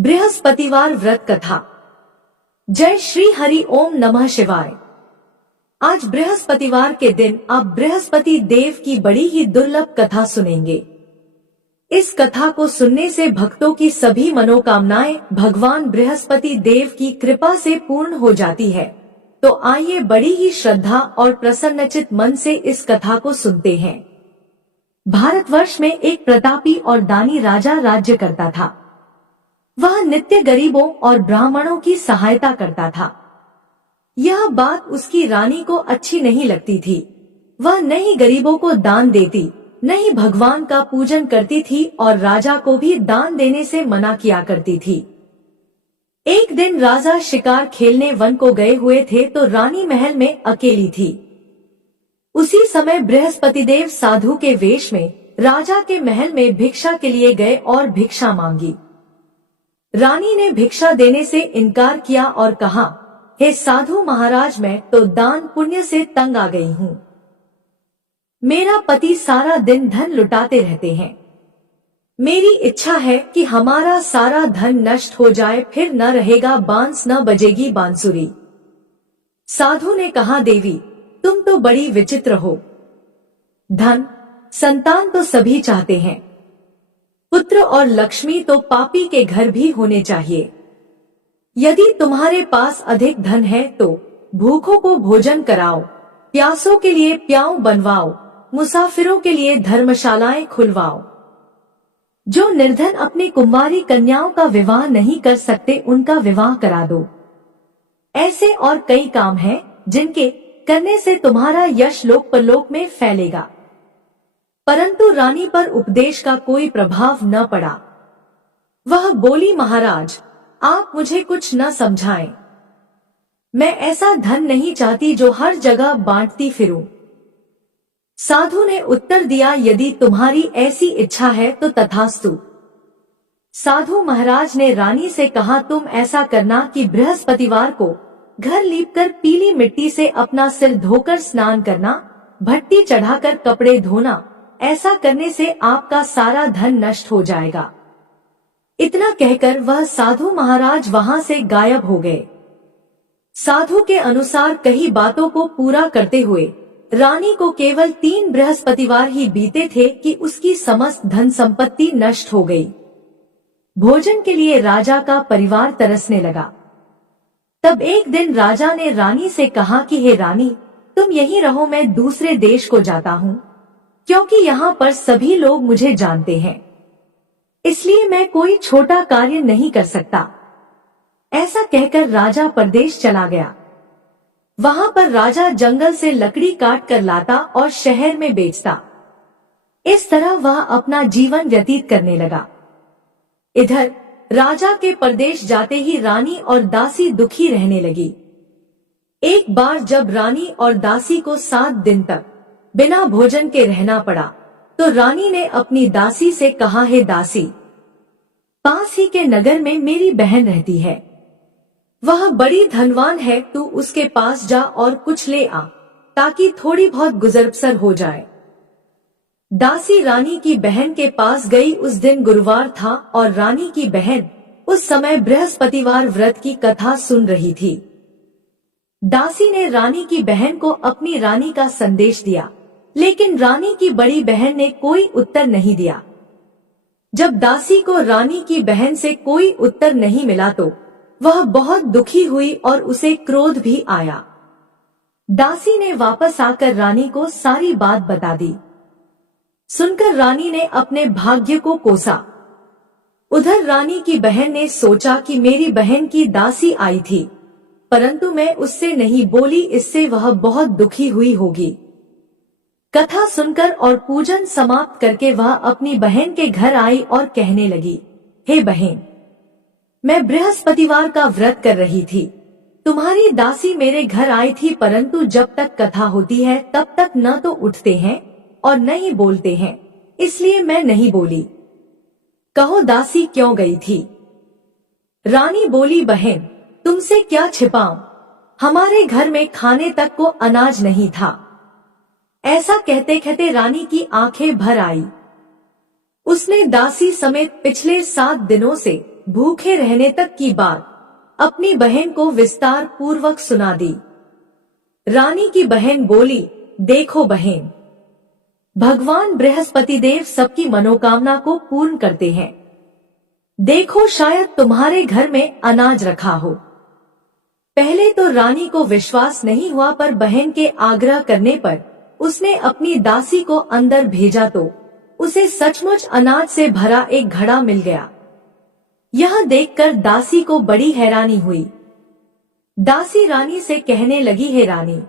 बृहस्पतिवार व्रत कथा। जय श्री हरि ओम नमः शिवाय। आज बृहस्पतिवार के दिन आप बृहस्पति देव की बड़ी ही दुर्लभ कथा सुनेंगे। इस कथा को सुनने से भक्तों की सभी मनोकामनाएं भगवान बृहस्पति देव की कृपा से पूर्ण हो जाती है। तो आइए बड़ी ही श्रद्धा और प्रसन्नचित मन से इस कथा को सुनते हैं। भारतवर्ष में एक प्रतापी और दानी राजा राज्य करता था। वह नित्य गरीबों और ब्राह्मणों की सहायता करता था। यह बात उसकी रानी को अच्छी नहीं लगती थी। वह न ही गरीबों को दान देती, न ही भगवान का पूजन करती थी और राजा को भी दान देने से मना किया करती थी। एक दिन राजा शिकार खेलने वन को गए हुए थे तो रानी महल में अकेली थी। उसी समय बृहस्पति देव साधु के वेश में राजा के महल में भिक्षा के लिए गए और भिक्षा मांगी। रानी ने भिक्षा देने से इनकार किया और कहा, हे साधु महाराज, मैं तो दान पुण्य से तंग आ गई हूँ। मेरा पति सारा दिन धन लुटाते रहते हैं। मेरी इच्छा है कि हमारा सारा धन नष्ट हो जाए, फिर न रहेगा बांस न बजेगी बांसुरी। साधु ने कहा, देवी तुम तो बड़ी विचित्र हो। धन संतान तो सभी चाहते हैं, पुत्र और लक्ष्मी तो पापी के घर भी होने चाहिए। यदि तुम्हारे पास अधिक धन है तो भूखों को भोजन कराओ, प्यासों के लिए प्याऊ बनवाओ, मुसाफिरों के लिए धर्मशालाएं खुलवाओ। जो निर्धन अपनी कुंवारी कन्याओं का विवाह नहीं कर सकते उनका विवाह करा दो। ऐसे और कई काम हैं जिनके करने से तुम्हारा यश लोक परलोक में फैलेगा। परंतु रानी पर उपदेश का कोई प्रभाव न पड़ा। वह बोली, महाराज आप मुझे कुछ न समझाएं। मैं ऐसा धन नहीं चाहती जो हर जगह बांटती फिरूं। साधु ने उत्तर दिया, यदि तुम्हारी ऐसी इच्छा है तो तथास्तु। साधु महाराज ने रानी से कहा, तुम ऐसा करना कि बृहस्पतिवार को घर लीपकर पीली मिट्टी से अपना सिर धोकर स्नान करना, भट्टी चढ़ाकर कपड़े धोना। ऐसा करने से आपका सारा धन नष्ट हो जाएगा। इतना कहकर वह साधु महाराज वहां से गायब हो गए। साधु के अनुसार कई बातों को पूरा करते हुए रानी को केवल 3 बृहस्पतिवार ही बीते थे कि उसकी समस्त धन संपत्ति नष्ट हो गई। भोजन के लिए राजा का परिवार तरसने लगा। तब एक दिन राजा ने रानी से कहा कि हे रानी, तुम यहीं रहो, मैं दूसरे देश को जाता हूँ, क्योंकि यहाँ पर सभी लोग मुझे जानते हैं, इसलिए मैं कोई छोटा कार्य नहीं कर सकता। ऐसा कहकर राजा परदेश चला गया। वहां पर राजा जंगल से लकड़ी काट कर लाता और शहर में बेचता। इस तरह वह अपना जीवन व्यतीत करने लगा। इधर राजा के परदेश जाते ही रानी और दासी दुखी रहने लगी। एक बार जब रानी और दासी को 7 दिन तक बिना भोजन के रहना पड़ा तो रानी ने अपनी दासी से कहा, हे दासी, पास ही के नगर में मेरी बहन रहती है। वह बड़ी धनवान है, तू उसके पास जा और कुछ ले आ ताकि थोड़ी बहुत गुजर बसर हो जाए। दासी रानी की बहन के पास गई। उस दिन गुरुवार था और रानी की बहन उस समय बृहस्पतिवार व्रत की कथा सुन रही थी। दासी ने रानी की बहन को अपनी रानी का संदेश दिया, लेकिन रानी की बड़ी बहन ने कोई उत्तर नहीं दिया। जब दासी को रानी की बहन से कोई उत्तर नहीं मिला तो वह बहुत दुखी हुई और उसे क्रोध भी आया। दासी ने वापस आकर रानी को सारी बात बता दी। सुनकर रानी ने अपने भाग्य को कोसा। उधर रानी की बहन ने सोचा कि मेरी बहन की दासी आई थी, परंतु मैं उससे नहीं बोली, इससे वह बहुत दुखी हुई होगी। कथा सुनकर और पूजन समाप्त करके वह अपनी बहन के घर आई और कहने लगी, हे बहन, मैं बृहस्पतिवार का व्रत कर रही थी। तुम्हारी दासी मेरे घर आई थी, परंतु जब तक कथा होती है तब तक न तो उठते हैं और न ही बोलते हैं, इसलिए मैं नहीं बोली। कहो दासी क्यों गई थी? रानी बोली, बहन तुमसे क्या छिपाऊं, हमारे घर में खाने तक को अनाज नहीं था। ऐसा कहते कहते रानी की आंखें भर आई। उसने दासी समेत पिछले 7 दिनों से भूखे रहने तक की बात अपनी बहन को विस्तार पूर्वक सुना दी। रानी की बहन बोली, देखो बहन, भगवान बृहस्पति देव सबकी मनोकामना को पूर्ण करते हैं। देखो शायद तुम्हारे घर में अनाज रखा हो। पहले तो रानी को विश्वास नहीं हुआ, पर बहन के आग्रह करने पर उसने अपनी दासी को अंदर भेजा तो उसे सचमुच अनाज से भरा एक घड़ा मिल गया। यह देखकर दासी को बड़ी हैरानी हुई। दासी रानी से कहने लगी, हे रानी,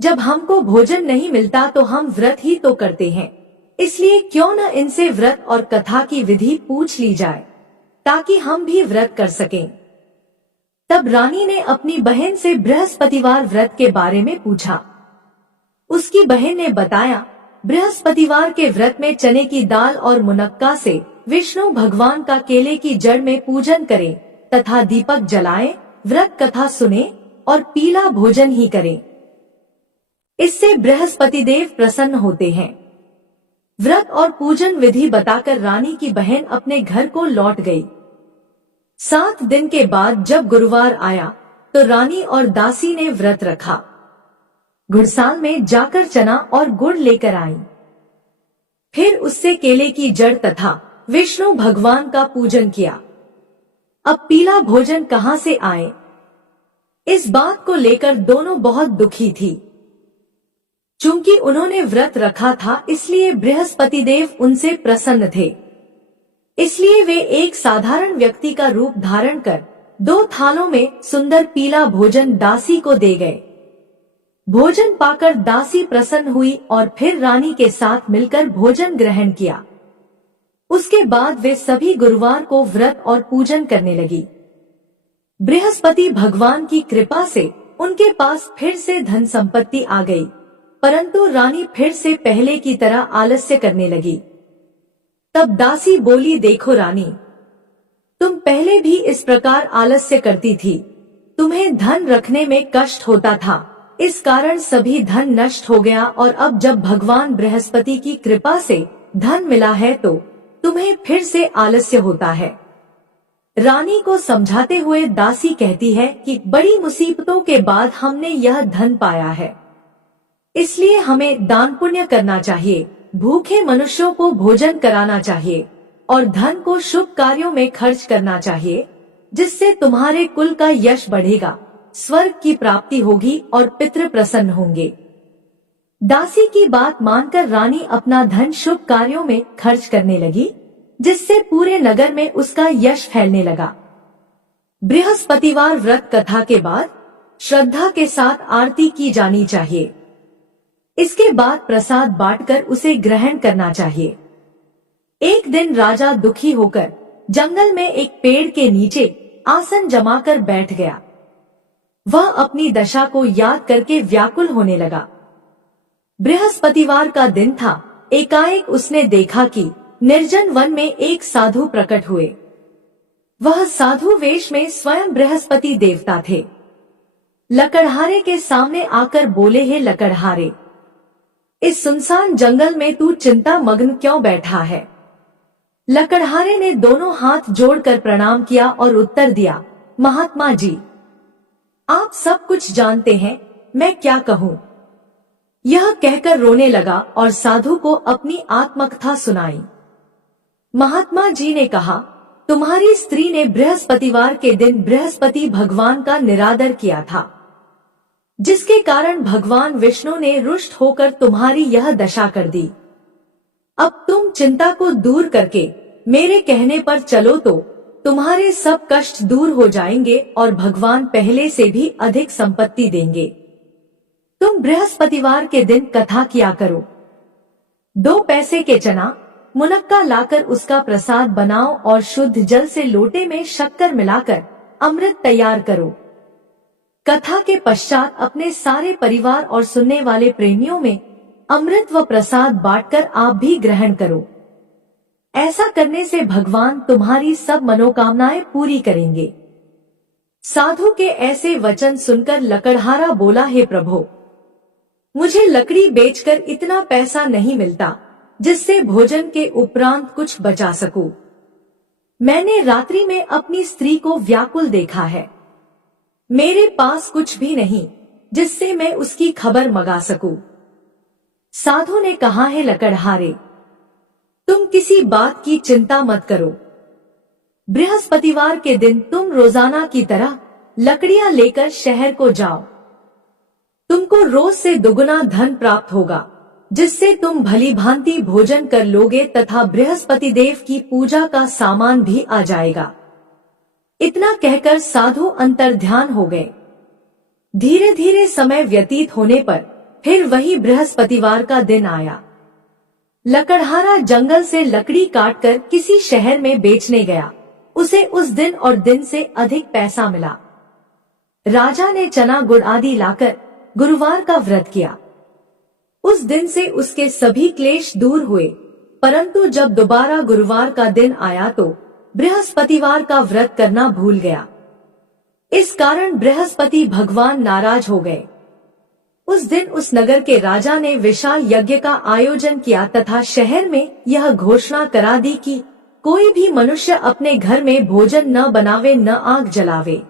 जब हमको भोजन नहीं मिलता तो हम व्रत ही तो करते हैं, इसलिए क्यों न इनसे व्रत और कथा की विधि पूछ ली जाए ताकि हम भी व्रत कर सकें। तब रानी ने अपनी बहन से बृहस्पतिवार व्रत के बारे में पूछा। उसकी बहन ने बताया, बृहस्पतिवार के व्रत में चने की दाल और मुनक्का से विष्णु भगवान का केले की जड़ में पूजन करें तथा दीपक जलाएं, व्रत कथा सुने और पीला भोजन ही करें। इससे बृहस्पति देव प्रसन्न होते हैं। व्रत और पूजन विधि बताकर रानी की बहन अपने घर को लौट गई। 7 दिन के बाद जब गुरुवार आया तो रानी और दासी ने व्रत रखा। घुड़साल में जाकर चना और गुड़ लेकर आई। फिर उससे केले की जड़ तथा विष्णु भगवान का पूजन किया। अब पीला भोजन कहां से आए, इस बात को लेकर दोनों बहुत दुखी थी। चूंकि उन्होंने व्रत रखा था इसलिए बृहस्पति देव उनसे प्रसन्न थे, इसलिए वे एक साधारण व्यक्ति का रूप धारण कर 2 थालों में सुंदर पीला भोजन दासी को दे गए। भोजन पाकर दासी प्रसन्न हुई और फिर रानी के साथ मिलकर भोजन ग्रहण किया। उसके बाद वे सभी गुरुवार को व्रत और पूजन करने लगी। बृहस्पति भगवान की कृपा से उनके पास फिर से धन संपत्ति आ गई, परंतु रानी फिर से पहले की तरह आलस्य करने लगी। तब दासी बोली, देखो रानी, तुम पहले भी इस प्रकार आलस्य करती थी। तुम्हें धन रखने में कष्ट होता था, इस कारण सभी धन नष्ट हो गया, और अब जब भगवान बृहस्पति की कृपा से धन मिला है तो तुम्हें फिर से आलस्य होता है। रानी को समझाते हुए दासी कहती है कि बड़ी मुसीबतों के बाद हमने यह धन पाया है, इसलिए हमें दान पुण्य करना चाहिए, भूखे मनुष्यों को भोजन कराना चाहिए और धन को शुभ कार्यों में खर्च करना चाहिए, जिससे तुम्हारे कुल का यश बढ़ेगा, स्वर्ग की प्राप्ति होगी और पितृ प्रसन्न होंगे। दासी की बात मानकर रानी अपना धन शुभ कार्यों में खर्च करने लगी, जिससे पूरे नगर में उसका यश फैलने लगा। बृहस्पतिवार व्रत कथा के बाद श्रद्धा के साथ आरती की जानी चाहिए। इसके बाद प्रसाद बांटकर उसे ग्रहण करना चाहिए। एक दिन राजा दुखी होकर जंगल में एक पेड़ के नीचे आसन जमाकर बैठ गया। वह अपनी दशा को याद करके व्याकुल होने लगा। बृहस्पतिवार का दिन था। एकाएक उसने देखा कि निर्जन वन में एक साधु प्रकट हुए। वह साधु वेश में स्वयं बृहस्पति देवता थे। लकड़हारे के सामने आकर बोले, हे लकड़हारे, इस सुनसान जंगल में तू चिंता मग्न क्यों बैठा है? लकड़हारे ने दोनों हाथ जोड़कर प्रणाम किया और उत्तर दिया, महात्मा जी, आप सब कुछ जानते हैं, मैं क्या कहूँ? यह कहकर रोने लगा और साधु को अपनी आत्मकथा सुनाई। महात्मा जी ने कहा, तुम्हारी स्त्री ने बृहस्पतिवार के दिन बृहस्पति भगवान का निरादर किया था, जिसके कारण भगवान विष्णु ने रुष्ट होकर तुम्हारी यह दशा कर दी। अब तुम चिंता को दूर करके मेरे कहने पर चलो तो तुम्हारे सब कष्ट दूर हो जाएंगे और भगवान पहले से भी अधिक संपत्ति देंगे। तुम बृहस्पतिवार के दिन कथा किया करो। 2 पैसे के चना मुनक्का लाकर उसका प्रसाद बनाओ और शुद्ध जल से लोटे में शक्कर मिलाकर अमृत तैयार करो। कथा के पश्चात अपने सारे परिवार और सुनने वाले प्रेमियों में अमृत व प्रसाद बांटकर आप भी ग्रहण करो। ऐसा करने से भगवान तुम्हारी सब मनोकामनाएं पूरी करेंगे। साधु के ऐसे वचन सुनकर लकड़हारा बोला, हे प्रभु, मुझे लकड़ी बेचकर इतना पैसा नहीं मिलता जिससे भोजन के उपरांत कुछ बचा सकूं। मैंने रात्रि में अपनी स्त्री को व्याकुल देखा है। मेरे पास कुछ भी नहीं जिससे मैं उसकी खबर मंगा सकूं। साधु ने कहा, है लकड़हारे, तुम किसी बात की चिंता मत करो। बृहस्पतिवार के दिन तुम रोजाना की तरह लकड़ियां लेकर शहर को जाओ। तुमको रोज से दुगुना धन प्राप्त होगा, जिससे तुम भली भांति भोजन कर लोगे तथा बृहस्पति देव की पूजा का सामान भी आ जाएगा। इतना कहकर साधु अंतर्ध्यान हो गए। धीरे धीरे समय व्यतीत होने पर फिर वही बृहस्पतिवार का दिन आया। लकड़हारा जंगल से लकड़ी काटकर किसी शहर में बेचने गया। उसे उस दिन और दिन से अधिक पैसा मिला। राजा ने चना गुड़ आदि लाकर गुरुवार का व्रत किया। उस दिन से उसके सभी क्लेश दूर हुए, परंतु जब दोबारा गुरुवार का दिन आया तो बृहस्पतिवार का व्रत करना भूल गया। इस कारण बृहस्पति भगवान नाराज हो गए। उस दिन उस नगर के राजा ने विशाल यज्ञ का आयोजन किया तथा शहर में यह घोषणा करा दी कि कोई भी मनुष्य अपने घर में भोजन न बनावे न आग जलावे।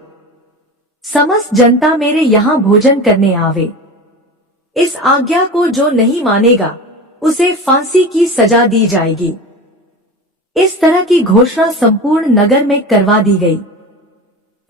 समस्त जनता मेरे यहाँ भोजन करने आवे। इस आज्ञा को जो नहीं मानेगा उसे फांसी की सजा दी जाएगी। इस तरह की घोषणा संपूर्ण नगर में करवा दी गई।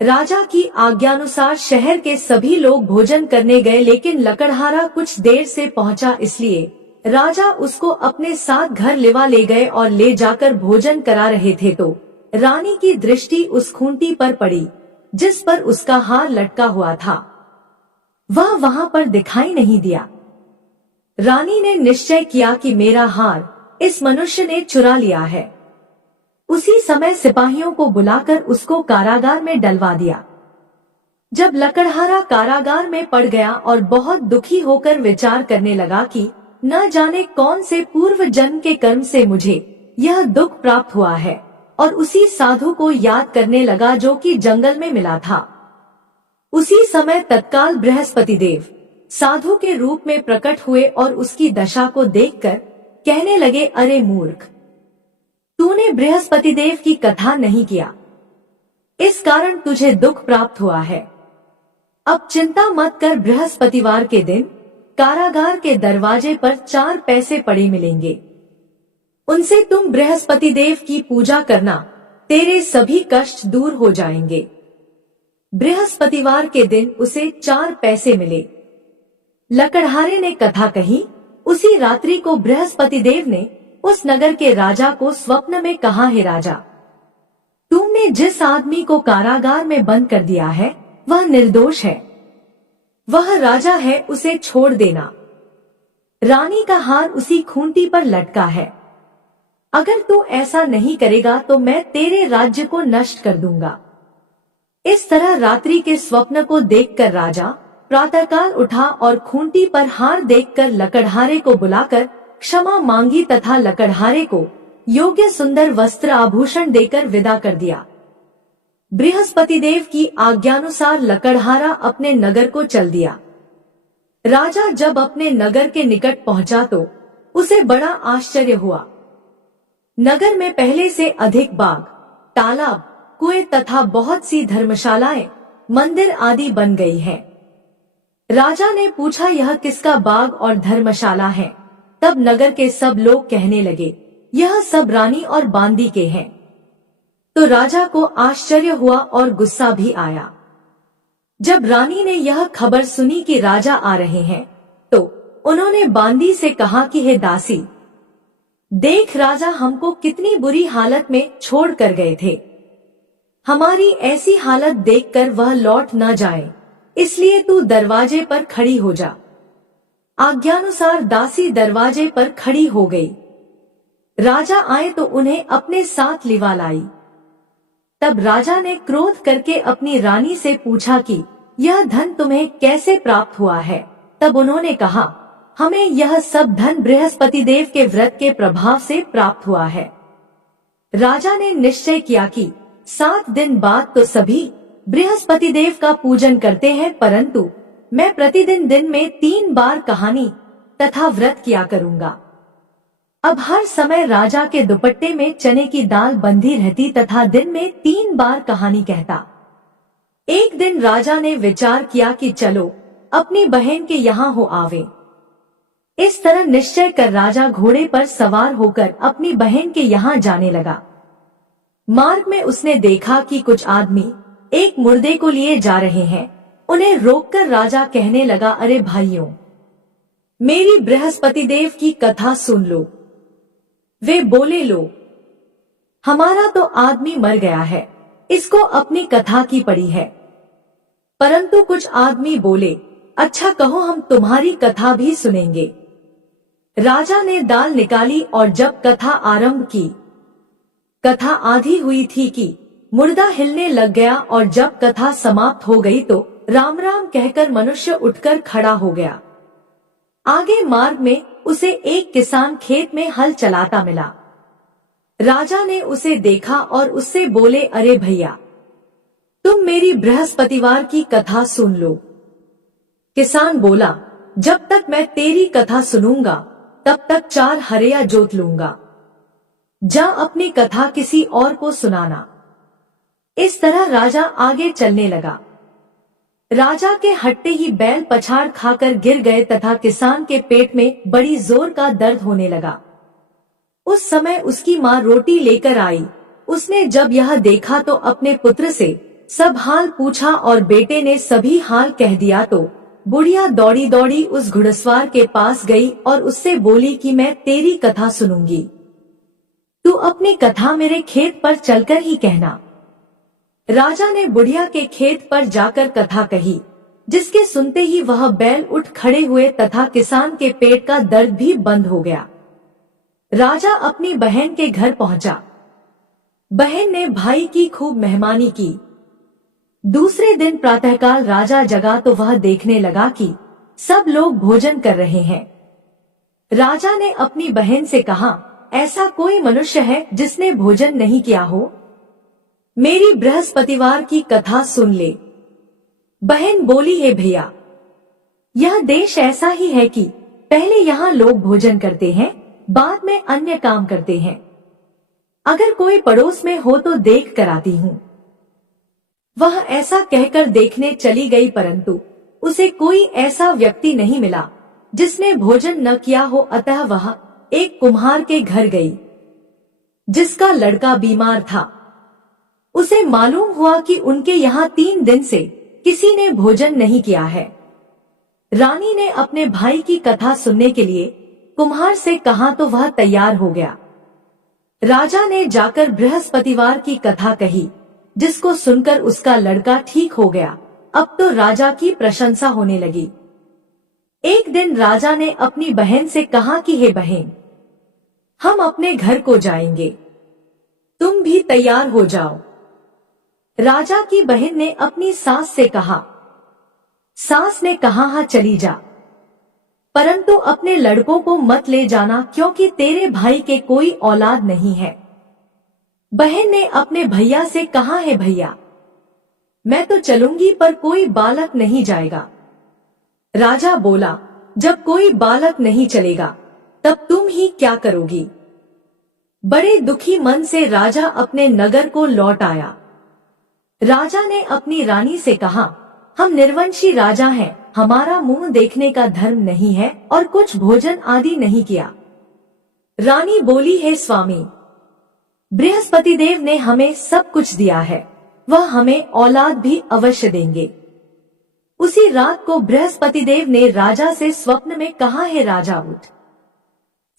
राजा की आज्ञानुसार शहर के सभी लोग भोजन करने गए, लेकिन लकड़हारा कुछ देर से पहुंचा, इसलिए राजा उसको अपने साथ घर लेवा ले गए और ले जाकर भोजन करा रहे थे तो रानी की दृष्टि उस खूंटी पर पड़ी जिस पर उसका हार लटका हुआ था। वह वहां पर दिखाई नहीं दिया। रानी ने निश्चय किया कि मेरा हार इस मनुष्य ने चुरा लिया है। उसी समय सिपाहियों को बुलाकर उसको कारागार में डलवा दिया। जब लकड़हारा कारागार में पड़ गया और बहुत दुखी होकर विचार करने लगा कि न जाने कौन से पूर्व जन्म के कर्म से मुझे यह दुख प्राप्त हुआ है, और उसी साधु को याद करने लगा जो कि जंगल में मिला था। उसी समय तत्काल बृहस्पति देव साधु के रूप में प्रकट हुए और उसकी दशा को देखकर कहने लगे, अरे मूर्ख, तूने बृहस्पति देव की कथा नहीं किया, इस कारण तुझे दुख प्राप्त हुआ है। अब चिंता मत कर, बृहस्पतिवार के दिन कारागार के दरवाजे पर 4 पैसे पड़े मिलेंगे। उनसे तुम बृहस्पति देव की पूजा करना, तेरे सभी कष्ट दूर हो जाएंगे। बृहस्पतिवार के दिन उसे 4 पैसे मिले। लकड़हारे ने कथा कही। उसी रात्रि को बृहस्पति देव ने उस नगर के राजा को स्वप्न में कहा, हे राजा, तुमने जिस आदमी को कारागार में बंद कर दिया है वह निर्दोष है। वह राजा है, उसे छोड़ देना। रानी का हार उसी खूंटी पर लटका है। अगर तू ऐसा नहीं करेगा तो मैं तेरे राज्य को नष्ट कर दूंगा। इस तरह रात्रि के स्वप्न को देखकर राजा प्रातःकाल उठा और खूंटी पर हार देखकर लकड़हारे को बुलाकर क्षमा मांगी तथा लकड़हारे को योग्य सुंदर वस्त्र आभूषण देकर विदा कर दिया। बृहस्पति देव की आज्ञानुसार लकड़हारा अपने नगर को चल दिया। राजा जब अपने नगर के निकट पहुंचा तो उसे बड़ा आश्चर्य हुआ। नगर में पहले से अधिक बाग, तालाब, कुएं तथा बहुत सी धर्मशालाएं, मंदिर आदि बन गई हैं। राजा ने पूछा, यह किसका बाग और धर्मशाला है? तब नगर के सब लोग कहने लगे, यह सब रानी और बांदी के हैं। तो राजा को आश्चर्य हुआ और गुस्सा भी आया। जब रानी ने यह खबर सुनी कि राजा आ रहे हैं तो उन्होंने बांदी से कहा कि हे दासी, देख राजा हमको कितनी बुरी हालत में छोड़ कर गए थे। हमारी ऐसी हालत देखकर वह लौट न जाए, इसलिए तू दरवाजे पर खड़ी हो जा। आज्ञानुसार दासी दरवाजे पर खड़ी हो गई। राजा आए तो उन्हें अपने साथ लिवा लाई। तब राजा ने क्रोध करके अपनी रानी से पूछा कि यह धन तुम्हें कैसे प्राप्त हुआ है? तब उन्होंने कहा, हमें यह सब धन बृहस्पति देव के व्रत के प्रभाव से प्राप्त हुआ है। राजा ने निश्चय किया कि 7 दिन बाद तो सभी बृहस्पति देव का पूजन करते हैं, परंतु मैं प्रतिदिन दिन में 3 बार कहानी तथा व्रत किया करूंगा। अब हर समय राजा के दुपट्टे में चने की दाल बंधी रहती तथा दिन में 3 बार कहानी कहता। एक दिन राजा ने विचार किया कि चलो अपनी बहन के यहाँ हो आवे। इस तरह निश्चय कर राजा घोड़े पर सवार होकर अपनी बहन के यहाँ जाने लगा। मार्ग में उसने देखा कि कुछ आदमी एक मुर्दे को लिए जा रहे हैं। उन्हें रोककर राजा कहने लगा, अरे भाइयों, मेरी बृहस्पति देव की कथा सुन लो। वे बोले, लो, हमारा तो आदमी मर गया है, इसको अपनी कथा की पड़ी है। परंतु कुछ आदमी बोले, अच्छा कहो, हम तुम्हारी कथा भी सुनेंगे। राजा ने दाल निकाली और जब कथा आरंभ की, कथा आधी हुई थी कि मुर्दा हिलने लग गया और जब कथा समाप्त हो गई तो राम राम कहकर मनुष्य उठकर खड़ा हो गया। आगे मार्ग में उसे एक किसान खेत में हल चलाता मिला। राजा ने उसे देखा और उससे बोले, अरे भैया, तुम मेरी बृहस्पतिवार की कथा सुन लो। किसान बोला, जब तक मैं तेरी कथा सुनूंगा तब तक 4 हरिया जोत लूंगा। जा अपनी कथा किसी और को सुनाना। इस तरह राजा आगे चलने लगा। राजा के हटते ही बैल पछाड़ खाकर गिर गए तथा किसान के पेट में बड़ी जोर का दर्द होने लगा। उस समय उसकी माँ रोटी लेकर आई। उसने जब यह देखा तो अपने पुत्र से सब हाल पूछा और बेटे ने सभी हाल कह दिया तो बुढ़िया दौड़ी दौड़ी उस घुड़सवार के पास गई और उससे बोली कि मैं तेरी कथा सुनूंगी, तू अपनी कथा मेरे खेत पर चलकर ही कहना। राजा ने बुढ़िया के खेत पर जाकर कथा कही, जिसके सुनते ही वह बैल उठ खड़े हुए तथा किसान के पेट का दर्द भी बंद हो गया। राजा अपनी बहन के घर पहुंचा। बहन ने भाई की खूब मेहमानी की। दूसरे दिन प्रातःकाल राजा जगा तो वह देखने लगा कि सब लोग भोजन कर रहे हैं। राजा ने अपनी बहन से कहा, ऐसा कोई मनुष्य है जिसने भोजन नहीं किया हो? मेरी बृहस्पतिवार की कथा सुन ले। बहन बोली, है भैया, यह देश ऐसा ही है कि पहले यहाँ लोग भोजन करते हैं, बाद में अन्य काम करते हैं। अगर कोई पड़ोस में हो तो देख कर आती हूँ। वह ऐसा कहकर देखने चली गई, परंतु उसे कोई ऐसा व्यक्ति नहीं मिला जिसने भोजन न किया हो। अतः वह एक कुम्हार के घर गई, जिसका लड़का बीमार था। उसे मालूम हुआ कि उनके यहाँ 3 दिन से किसी ने भोजन नहीं किया है। रानी ने अपने भाई की कथा सुनने के लिए कुम्हार से कहा तो वह तैयार हो गया। राजा ने जाकर बृहस्पतिवार की कथा कही, जिसको सुनकर उसका लड़का ठीक हो गया। अब तो राजा की प्रशंसा होने लगी। एक दिन राजा ने अपनी बहन से कहा कि हे बहन, हम अपने घर को जाएंगे, तुम भी तैयार हो जाओ। राजा की बहन ने अपनी सास से कहा। सास ने कहा, हाँ चली जा, परंतु अपने लड़कों को मत ले जाना, क्योंकि तेरे भाई के कोई औलाद नहीं है। बहन ने अपने भैया से कहा, है भैया, मैं तो चलूंगी पर कोई बालक नहीं जाएगा। राजा बोला, जब कोई बालक नहीं चलेगा तब तुम ही क्या करोगी? बड़े दुखी मन से राजा अपने नगर को लौट आया। राजा ने अपनी रानी से कहा, हम निर्वंशी राजा हैं, हमारा मुंह देखने का धर्म नहीं है और कुछ भोजन आदि नहीं किया। रानी बोली, है स्वामी, बृहस्पति देव ने हमें सब कुछ दिया है, वह हमें औलाद भी अवश्य देंगे। उसी रात को बृहस्पति देव ने राजा से स्वप्न में कहा, है राजा उठ,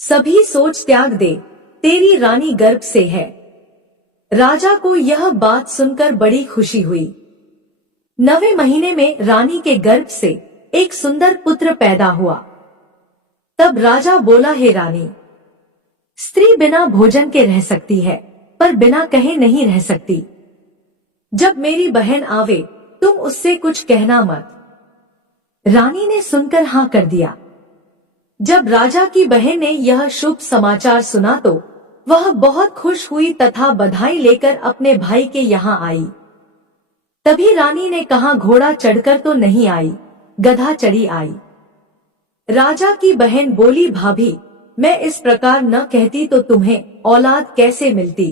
सभी सोच त्याग दे, तेरी रानी गर्भ से है। राजा को यह बात सुनकर बड़ी खुशी हुई। 9वें महीने में रानी के गर्भ से एक सुंदर पुत्र पैदा हुआ। तब राजा बोला, हे रानी, स्त्री बिना भोजन के रह सकती है, पर बिना कहे नहीं रह सकती। जब मेरी बहन आवे तुम उससे कुछ कहना मत। रानी ने सुनकर हाँ कर दिया। जब राजा की बहन ने यह शुभ समाचार सुना तो वह बहुत खुश हुई तथा बधाई लेकर अपने भाई के यहाँ आई। तभी रानी ने कहा, घोड़ा चढ़कर तो नहीं आई, गधा चढ़ी आई। राजा की बहन बोली, भाभी, मैं इस प्रकार न कहती तो तुम्हें औलाद कैसे मिलती।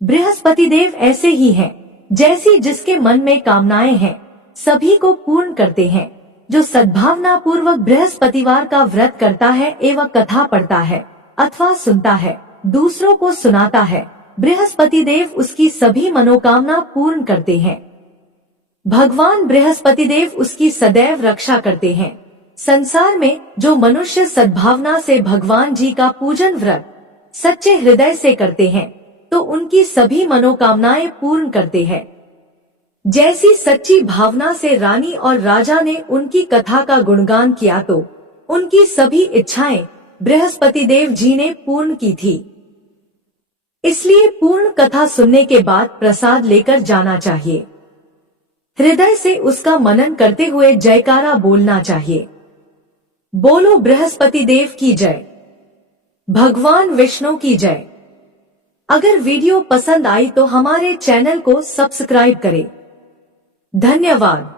बृहस्पति देव ऐसे ही हैं, जैसी जिसके मन में कामनाएं हैं सभी को पूर्ण करते हैं। जो सद्भावना पूर्वक बृहस्पतिवार का व्रत करता है एवं कथा पढ़ता है अथवा सुनता है, दूसरों को सुनाता है, बृहस्पति देव उसकी सभी मनोकामना पूर्ण करते हैं। भगवान बृहस्पति देव उसकी सदैव रक्षा करते हैं। संसार में जो मनुष्य सद्भावना से भगवान जी का पूजन व्रत सच्चे हृदय से करते हैं तो उनकी सभी मनोकामनाएं पूर्ण करते हैं। जैसी सच्ची भावना से रानी और राजा ने उनकी कथा का गुणगान किया तो उनकी सभी इच्छाएं बृहस्पति देव जी ने पूर्ण की थी। इसलिए पूर्ण कथा सुनने के बाद प्रसाद लेकर जाना चाहिए। हृदय से उसका मनन करते हुए जयकारा बोलना चाहिए। बोलो बृहस्पति देव की जय, भगवान विष्णु की जय। अगर वीडियो पसंद आई तो हमारे चैनल को सब्सक्राइब करें। धन्यवाद।